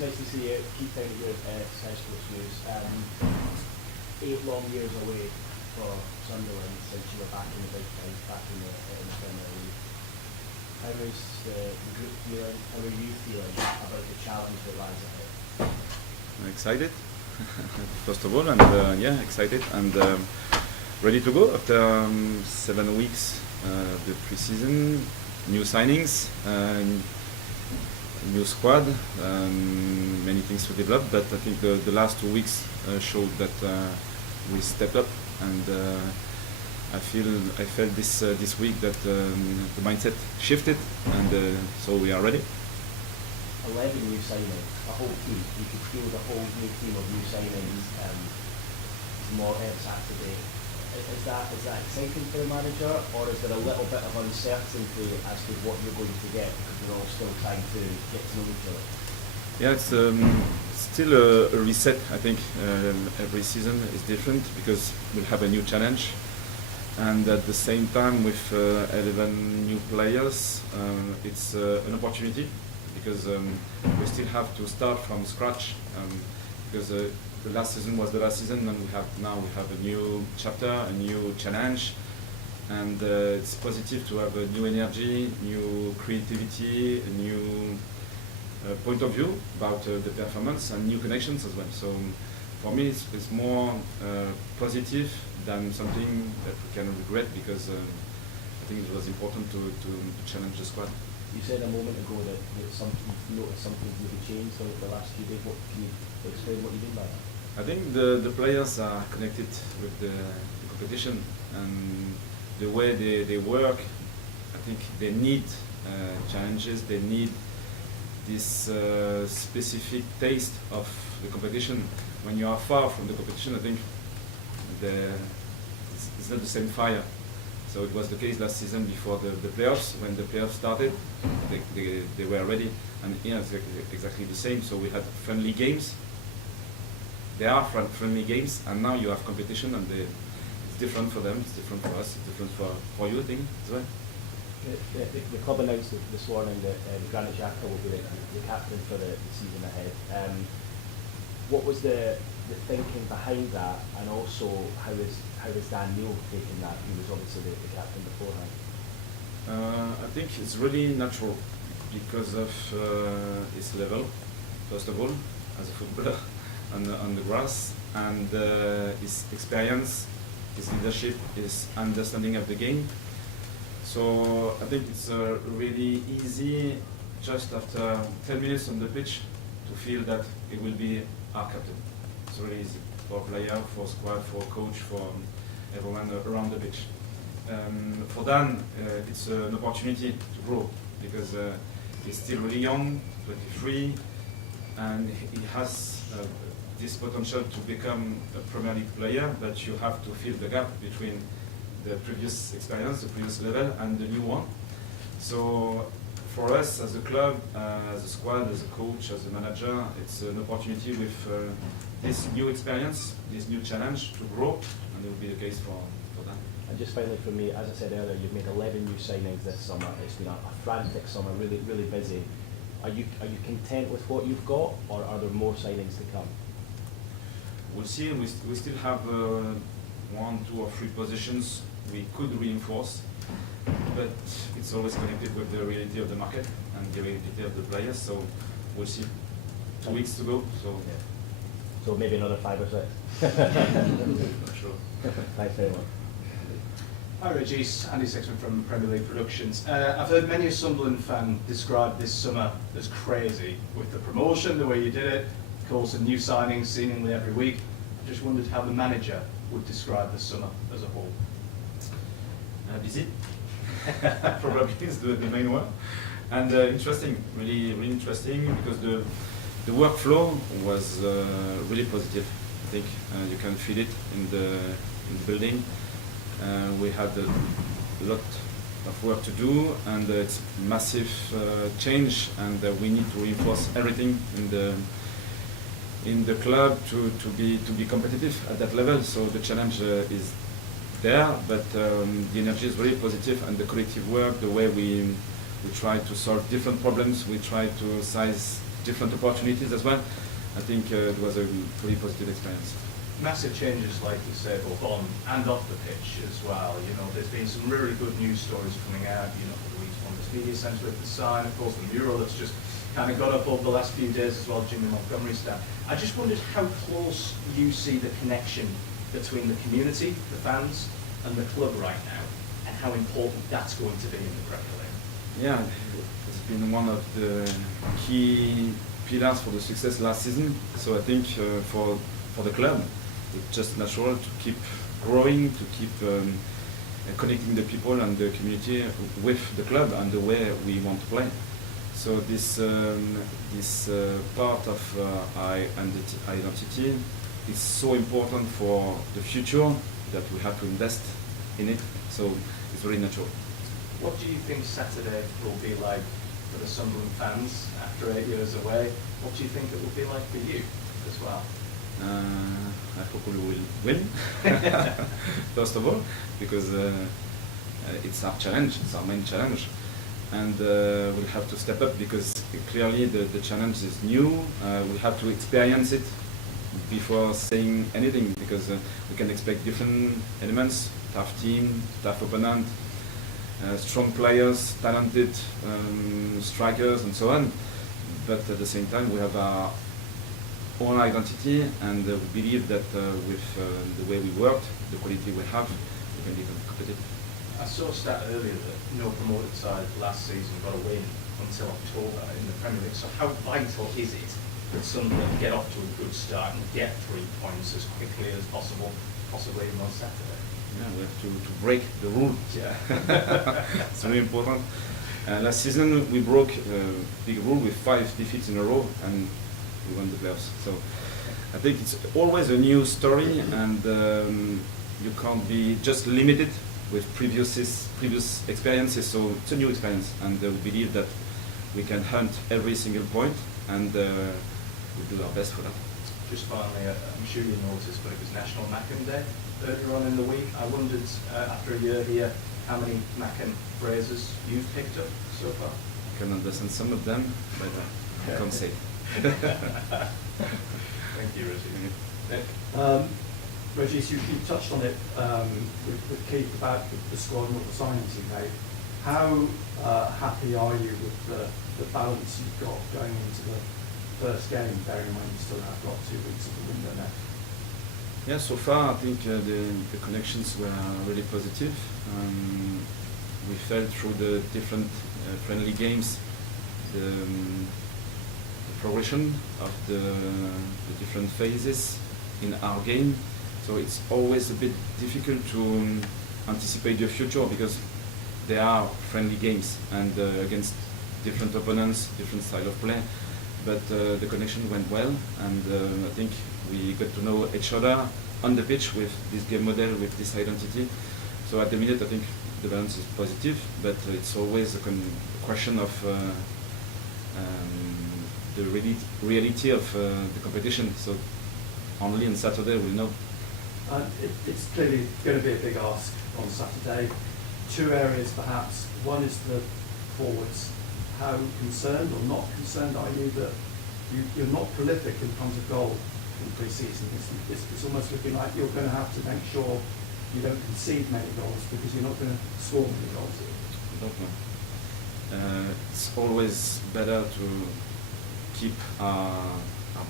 nice to see you keep time at your specialist news. 8 long years away for Sunderland since you were back in the big time, back in the Premier League. How is the group feeling? How are you feeling about the challenge that lies ahead? I'm excited, first of all, and excited and ready to go after 7 weeks. The pre-season, new signings, new squad, many things to develop. But I think the last 2 weeks showed that we stepped up, and I felt this week that the mindset shifted, and so we are ready. 11 new signings, a whole team. You could feel the whole new team of new signings. More Saturday. Is that exciting for the manager, or is there a little bit of uncertainty as to what you're going to get because you're all still trying to get to know each other? Yeah, it's still a reset. I think every season is different because we'll have a new challenge, and at the same time with 11 new players, it's an opportunity because we still have to start from scratch because the last season was the last season, and we have a new chapter, a new challenge, and it's positive to have a new energy, new creativity, a new point of view about the performance and new connections as well. So for me, it's more positive than something that we can regret, because I think it was important to challenge the squad. You said a moment ago that you noticed something maybe changed over the last few days. What can you explain what you mean by that? I think the players are connected with the competition and the way they work. I think they need challenges. They need this specific taste of the competition. When you are far from the competition, I think it's not the same fire. So it was the case last season before the playoffs. When the playoffs started, they were ready, and here it's exactly the same. So we had friendly games. They are friendly games, and now you have competition, and it's different for them, it's different for us, it's different for you, I think, as well. The club announced this morning that Granit Xhaka will be the captain for the season ahead. What was the thinking behind that, and also how is Dan Neil taking that? He was obviously the captain beforehand. I think it's really natural because of his level, first of all, as a footballer on the grass, and his experience, his leadership, his understanding of the game. So I think it's really easy, just after 10 minutes on the pitch, to feel that it will be our captain. It's really easy for player, for squad, for coach, for everyone around the pitch. For Dan, it's an opportunity to grow because he's still really young, 23, and he has this potential to become a Premier League player, but you have to fill the gap between the previous experience, the previous level, and the new one. So for us as a club, as a squad, as a coach, as a manager, it's an opportunity with this new experience, this new challenge to grow, and it will be the case for that. And just finally from me, as I said earlier, you've made 11 new signings this summer. It's been a frantic summer, really busy. Are you content with what you've got, or are there more signings to come? We'll see. We still have 1, 2, or 3 positions we could reinforce, but it's always connected with the reality of the market and the reality of the players. So we'll see. 2 weeks to go. So yeah. So maybe another 5 or 6. Not sure. Thanks very much. Hi Régis, Andy Sexton from Premier League Productions. I've heard many a Sunderland fan describe this summer as crazy, with the promotion, the way you did it, of course, and new signings seemingly every week. I just wondered how the manager would describe the summer as a whole. Busy, probably is the main one, and interesting, really interesting, because the workflow was really positive. I think you can feel it in the building. We had a lot of work to do, and it's massive change, and we need to reinforce everything in the club to be competitive at that level. So the challenge is there, but the energy is really positive, and the collective work, the way we try to solve different problems, we try to size different opportunities as well. I think it was a really positive experience. Massive changes, like you say, both on and off the pitch as well. You know, there's been some really good news stories coming out. You know, the Leeds Wonders Media Centre with the sign, of course, the mural that's just kind of got up over the last few days as well, Jimmy Montgomery's stand. I just wondered how close you see the connection between the community, the fans, and the club right now, and how important that's going to be in the Premier League. Yeah, it's been one of the key pillars for the success last season. So I think for the club, it's just natural to keep growing, to keep connecting the people and the community with the club and the way we want to play. So this part of our identity is so important for the future that we have to invest in it. So it's very natural. What do you think Saturday will be like for the Sunderland fans after 8 years away? What do you think it will be like for you as well? I hope we will win, first of all, because it's our challenge, it's our main challenge. And we'll have to step up because clearly the challenge is new. We have to experience it before saying anything, because we can expect different elements: tough team, tough opponent, strong players, talented strikers, and so on. But at the same time, we have our own identity, and we believe that with the way we worked, the quality we have, we can be competitive. I saw a stat earlier that no promoted side last season got a win until October in the Premier League. So how vital is it that Sunderland get off to a good start and get 3 points as quickly as possible, possibly even on Saturday? Yeah, we have to break the rule. Yeah. It's very important. Last season we broke a big rule with 5 defeats in a row and we won the playoffs. So I think it's always a new story, and you can't be just limited with previous experiences. So it's a new experience, and we believe that we can hunt every single point, and we'll do our best for that. Just finally, I'm sure you noticed, but it was National Mackem Day earlier on in the week. I wondered, after a year here, how many Mackem phrases you've picked up so far? I can understand some of them, but I can't say. Thank you, Régis. Nick? Régis, you touched on it with Keith about the squad and what the signings you made. How happy are you with the balance you've got going into the first game, bearing in mind you still have got 2 weeks of the window left? Yeah, so far I think the connections were really positive. We felt through the different friendly games the progression of the different phases in our game. So it's always a bit difficult to anticipate the future because they are friendly games and against different opponents, different style of play. But the connection went well, and I think we got to know each other on the pitch with this game model, with this identity. So at the minute I think the balance is positive, but it's always a question of the reality of the competition. So only on Saturday we'll know. It's clearly going to be a big ask on Saturday. 2 areas perhaps. One is the forwards. How concerned or not concerned are you that you're not prolific in front of goal in pre-season? It's almost looking like you're going to have to make sure you don't concede many goals because you're not going to score many goals. I don't know. It's always better to keep our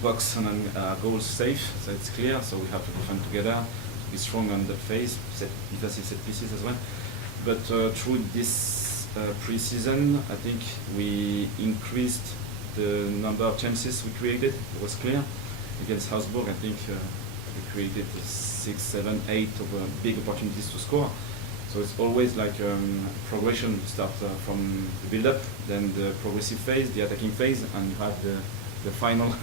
box and our goals safe, so it's clear. So we have to defend together, to be strong on the phase, defensive set pieces as well. But through this pre-season, I think we increased the number of chances we created. It was clear. Against Augsburg, I think we created 6, 7, 8 of big opportunities to score. So it's always like progression. You start from the build-up, then the progressive phase, the attacking phase, and you have the final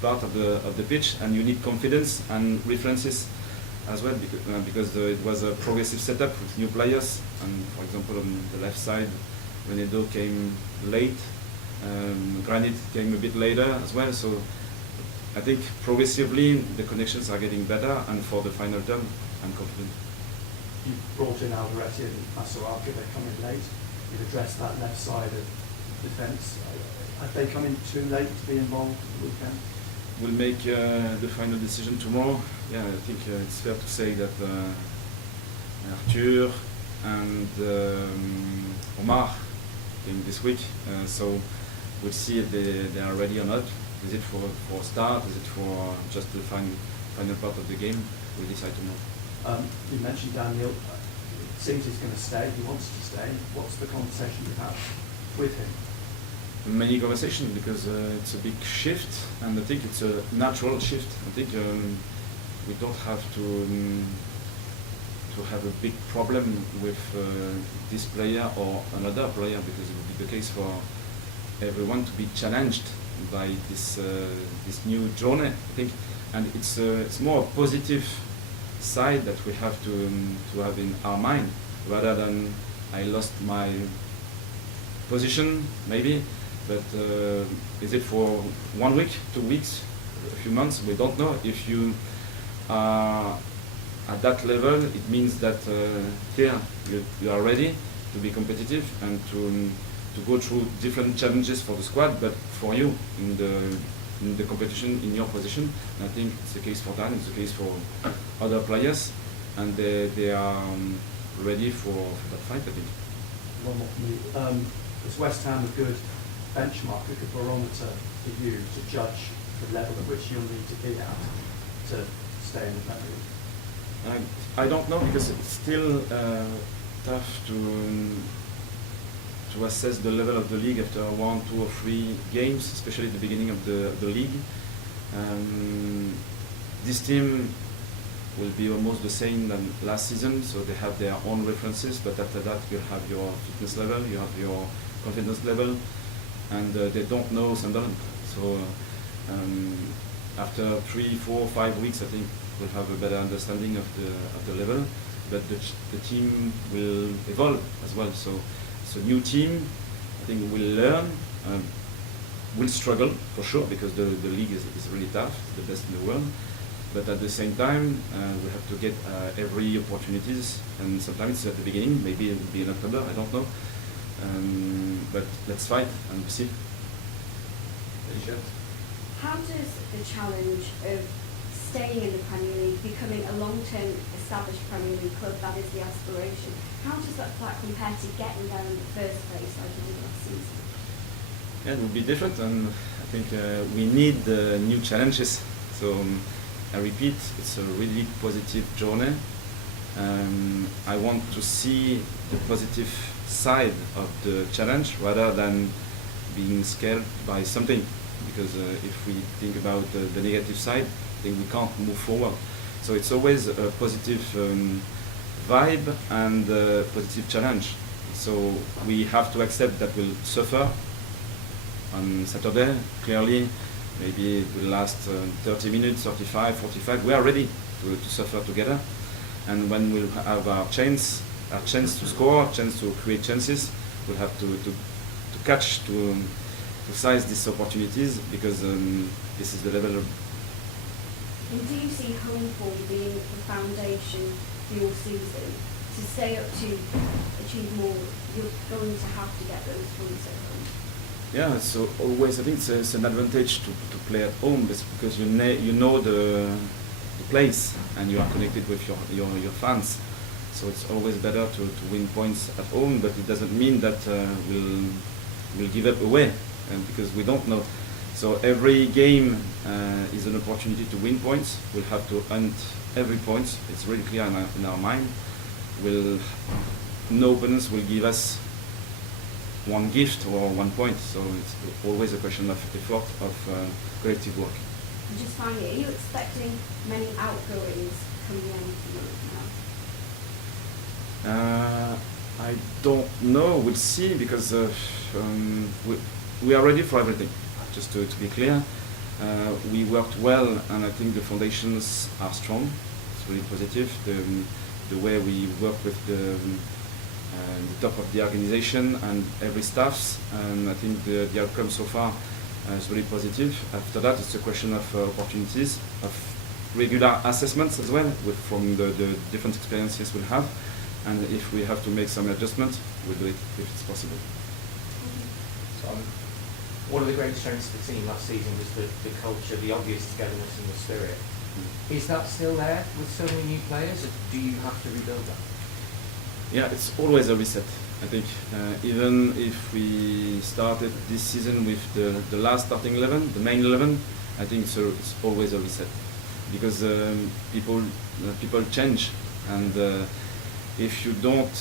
part of the pitch, and you need confidence and references as well, because it was a progressive setup with new players. And for example, on the left side, Renedo came late, Granit came a bit later as well. So I think progressively the connections are getting better, and for the final term, I'm confident. You've brought in Alvaretti and Masuaku, they come in late. You've addressed that left side of defence. Have they come in too late to be involved at the weekend? We'll make the final decision tomorrow. Yeah, I think it's fair to say that Arthur and Omar came this week, so we'll see if they are ready or not. Is it for a start? Is it for just the final part of the game? We'll decide tomorrow. You mentioned Daniel. It seems he's going to stay. He wants to stay. What's the conversation you have with him? Many conversations, because it's a big shift, and I think it's a natural shift. I think we don't have to have a big problem with this player or another player, because it would be the case for everyone to be challenged by this new journey, I think, and it's more a positive side that we have to have in our mind, rather than I lost my position maybe, but is it for 1 week, 2 weeks, a few months? We don't know. If you are at that level, it means that here you are ready to be competitive and to go through different challenges for the squad, but for you in the competition, in your position. And I think it's the case for Dan, it's the case for other players, and they are ready for that fight, I think. One more from me. Is West Ham a good benchmark, a good barometer for you to judge the level at which you'll need to be at to stay in the Premier League? I don't know, because it's still tough to assess the level of the league after 1, 2 or 3 games, especially at the beginning of the league. This team will be almost the same than last season, so they have their own references, but after that you have your fitness level, you have your confidence level, and they don't know Sunderland. So after 3, 4, 5 weeks, I think we'll have a better understanding of the level, but the team will evolve as well. So it's a new team. I think we'll learn, we'll struggle for sure, because the league is really tough, it's the best in the world. But at the same time, we have to get every opportunities, and sometimes it's at the beginning, maybe it will be in October, I don't know. But let's fight and see. How does the challenge of staying in the Premier League, becoming a long-term established Premier League club, that is the aspiration, how does that compare to getting there in the first place like you did last season? Yeah, it will be different, and I think we need new challenges. So I repeat, it's a really positive journey. I want to see the positive side of the challenge rather than being scared by something, because if we think about the negative side, then we can't move forward. So it's always a positive vibe and a positive challenge. So we have to accept that we'll suffer on Saturday, clearly. Maybe it will last 30 minutes, 35, 45. We are ready to suffer together. And when we'll have our chance to score, chance to create chances, we'll have to catch, to seize these opportunities, because this is the level of. And do you see home form being the foundation for your season? To stay up to achieve more, you're going to have to get those points at home. Yeah, so always I think it's an advantage to play at home, because you know the place and you are connected with your fans. So it's always better to win points at home, but it doesn't mean that we'll give up away, because we don't know. So every game is an opportunity to win points. We'll have to hunt every point. It's really clear in our mind. No opponents will give us one gift or 1 point. So it's always a question of effort, of collective work. And just finally, are you expecting many outgoings coming in now? I don't know. We'll see, because we are ready for everything. Just to be clear, we worked well, and I think the foundations are strong. It's really positive. The way we work with the top of the organization and every staffs, and I think the outcome so far is really positive. After that, it's a question of opportunities, of regular assessments as well, from the different experiences we'll have, and if we have to make some adjustments, we'll do it if it's possible. One of the great strengths of the team last season was the culture, the obvious togetherness and the spirit. Is that still there with so many new players, or do you have to rebuild that? Yeah, it's always a reset. I think even if we started this season with the last starting 11, the main 11, I think it's always a reset because people change, and if you don't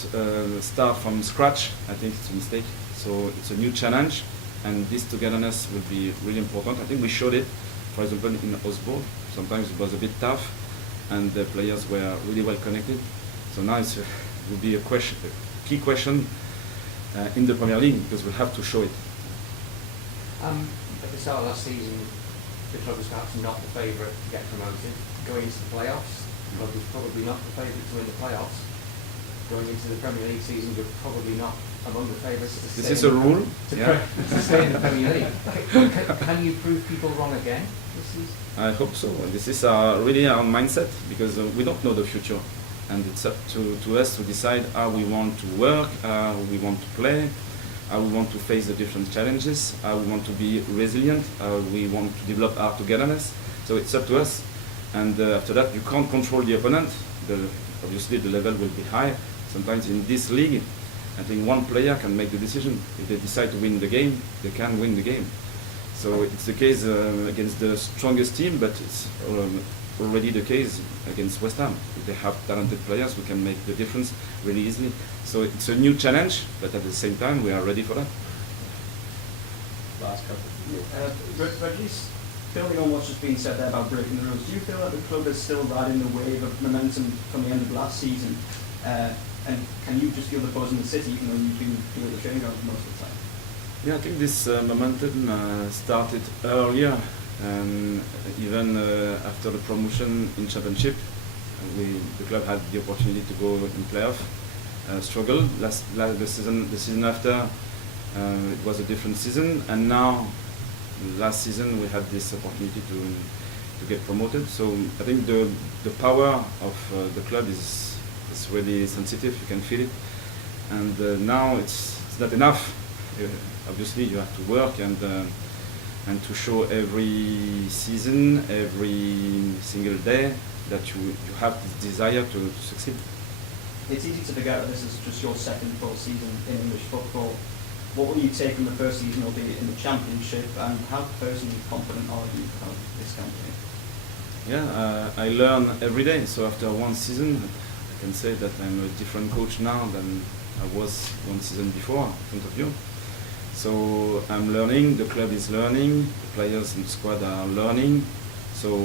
start from scratch, I think it's a mistake. So it's a new challenge, and this togetherness will be really important. I think we showed it, for example, in Osborne. Sometimes it was a bit tough, and the players were really well connected. So now it will be a key question in the Premier League, because we'll have to show it. At the start of last season, the club was perhaps not the favourite to get promoted. Going into the playoffs, the club was probably not the favourite to win the playoffs. Going into the Premier League season, we're probably not among the favourites to stay. This is a rule. To stay in the Premier League. Can you prove people wrong again this season? I hope so. This is really our mindset, because we don't know the future, and it's up to us to decide how we want to work, how we want to play, how we want to face the different challenges, how we want to be resilient, how we want to develop our togetherness. So it's up to us, and after that you can't control the opponent. Obviously the level will be high. Sometimes in this league, I think one player can make the decision. If they decide to win the game, they can win the game. So it's the case against the strongest team, but it's already the case against West Ham. If they have talented players, we can make the difference really easily. So it's a new challenge, but at the same time, we are ready for that. Last couple. Régis, building on what's just been said there about breaking the rules, do you feel that the club is still riding the wave of momentum from the end of last season? And can you just feel the buzz in the city, even though you've been doing the training ground most of the time? Yeah, I think this momentum started earlier, and even after the promotion in Championship, the club had the opportunity to go in playoff. Struggled the season after. It was a different season, and now last season we had this opportunity to get promoted. So I think the power of the club is really sensitive. You can feel it, and now it's not enough. Obviously, you have to work and to show every season, every single day that you have this desire to succeed. It's easy to forget that this is just your second full season in English football. What will you take from the first season, albeit in the Championship, and how personally confident are you about this campaign? Yeah, I learn every day. So after one season, I can say that I'm a different coach now than I was one season before in front of you. So I'm learning, the club is learning, the players in the squad are learning. So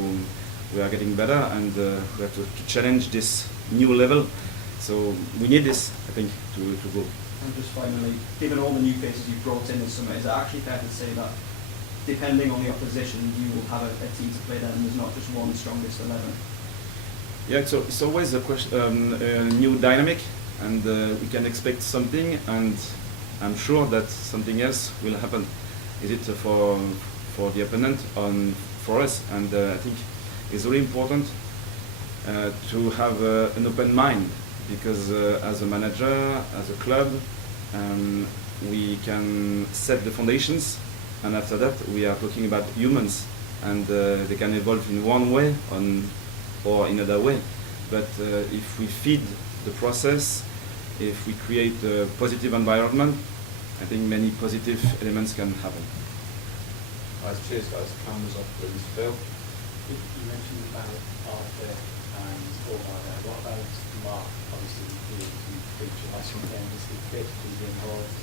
we are getting better, and we have to challenge this new level. So we need this, I think, to go. And just finally, given all the new faces you've brought in this summer, is it actually fair to say that depending on the opposition, you will have a team to play there, and there's not just one strongest 11? Yeah, it's always a question, a new dynamic, and we can expect something, and I'm sure that something else will happen. Is it for the opponent or for us? And I think it's really important to have an open mind, because as a manager, as a club, we can set the foundations, and after that we are talking about humans, and they can evolve in one way or in another way. But if we feed the process, if we create a positive environment, I think many positive elements can happen. Guys, cheers guys. Cameras off, please. Phil? You mentioned about Arthur and Orvar there. What about Mark? Obviously, you feature last weekend. Is he fit? Is he involved?